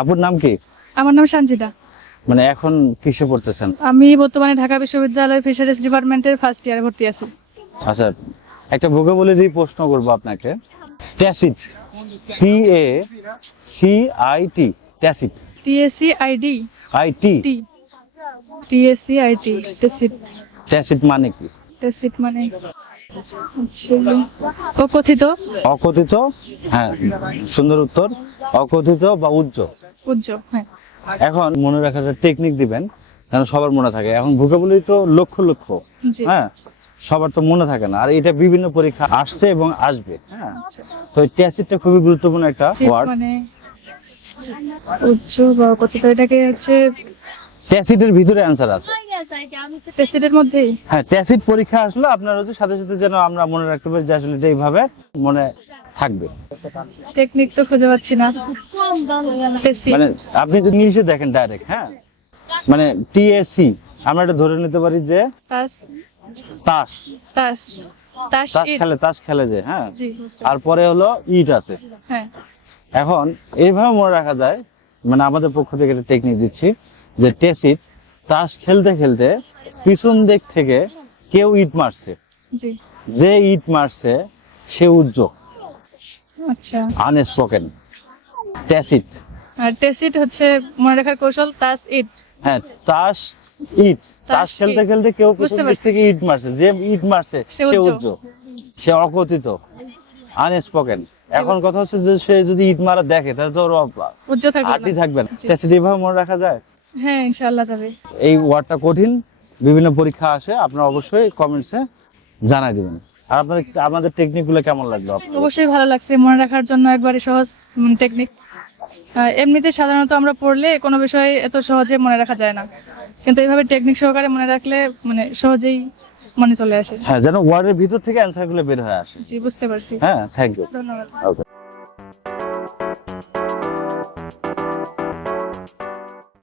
আপুর নাম কি? আমার নাম সঞ্জিতা। মানে এখন কিসে পড়তেছেন? আমি বর্তমানে ঢাকা বিশ্ববিদ্যালয় ফিশারিজ ডিপার্টমেন্টের ফার্স্ট ইয়ারে ভর্তি আছি। আচ্ছা, একটা ভোকাবুলারি প্রশ্ন করবো আপনাকে। Tacit, TACIT, tacit, TSC ID IT, T TSC IT tacit. Tacit মানে কি? টেসিট মানে অকথিত। অকথিত, হ্যাঁ, সুন্দর উত্তর। অকথিত বা উদ্যোগ। উজ্জ্বল, হ্যাঁ। এখন মনে রাখার টেকনিক দিবেন যেন সবার মনে থাকে। এখন ভোকাবুলারি তো লক্ষ লক্ষ, জি। হ্যাঁ, সবার তো মনে থাকে না, আর এটা বিভিন্ন পরীক্ষা আসছে এবং আসবে, হ্যাঁ। আচ্ছা। তো এই ট্যাসিটটা খুবই গুরুত্বপূর্ণ একটা টেসিট ওয়ার্ড। মানে উজ্জ্বল বা অকথিত, এটাকে হচ্ছে ট্যাসিটের ভিতরে অ্যান্সার আছে। টেসিটের মধ্যেই। হ্যাঁ, ট্যাসিট পরীক্ষা আসলে আপনার হচ্ছে সাথে সাথে যেন আমরা মনে রাখতে পারি যে আসলে এটা এইভাবে মনে থাকবে। টেকনিক তো খুঁজে পাচ্ছি না। টেসিট মানে আপনি যদি ইংলিশে দেখেন ডাইরেক্ট, হ্যাঁ, মানে TAC, আমরা এটা ধরে নিতে পারি যে তাস তাস, তাস তাস ইট। তাস খেলে যে, হ্যাঁ। জি। আর পরে হলো ইট আছে। হ্যাঁ। এখন এইভাবে মনে রাখা যায়, মানে আমাদের পক্ষ থেকে একটা টেকনিক দিচ্ছি যে ট্যাসিট, তাস খেলতে খেলতে পিছন দিক থেকে কেউ ইট মারছে, জি। যে ইট মারছে সে উদ্যোগ, আচ্ছা। আনস্পোকেন। ট্যাসিট, আর টেসিট হচ্ছে মনে রাখার কৌশল। তাস ইট। হ্যাঁ, তাস ইট, তাস তাস খেলতে ইট। খেলতে কেউ পিছন বুঝতে দিক পারছি। থেকে ইট মারছে, যে ইট মারছে সে সে উদ্যোগ। উদ্যোগ, সে অকথিত, আনস্পোকেন। এখন কথা হচ্ছে যে সে যদি ইট মারা দেখে তাহলে তো ওর উজ্জ্বল থাকবে আটই না। থাকবে না। জি। ট্যাসিট এইভাবে মনে রাখা যায়। হ্যাঁ, ইনশাআল্লাহ যাবে। এই ওয়ার্ডটা কঠিন, বিভিন্ন পরীক্ষা আসে, আপনারা অবশ্যই কমেন্টসে জানাই দিবেন। আর আপনাদের আমাদের টেকনিক গুলো কেমন লাগলো আপনাদের? অবশ্যই ভালো লাগছে, মনে রাখার জন্য একবারে সহজ টেকনিক। এমনিতে সাধারণত আমরা পড়লে কোনো বিষয় এত সহজে মনে রাখা যায় না, কিন্তু এইভাবে টেকনিক সহকারে মনে রাখলে মানে সহজেই মনে চলে আসে। হ্যাঁ, যেন ওয়ার্ডের ভিতর থেকে অ্যান্সার গুলো বের হয়ে আসে। জি, বুঝতে পারছি। হ্যাঁ, থ্যাংক ইউ। ধন্যবাদ। ওকে।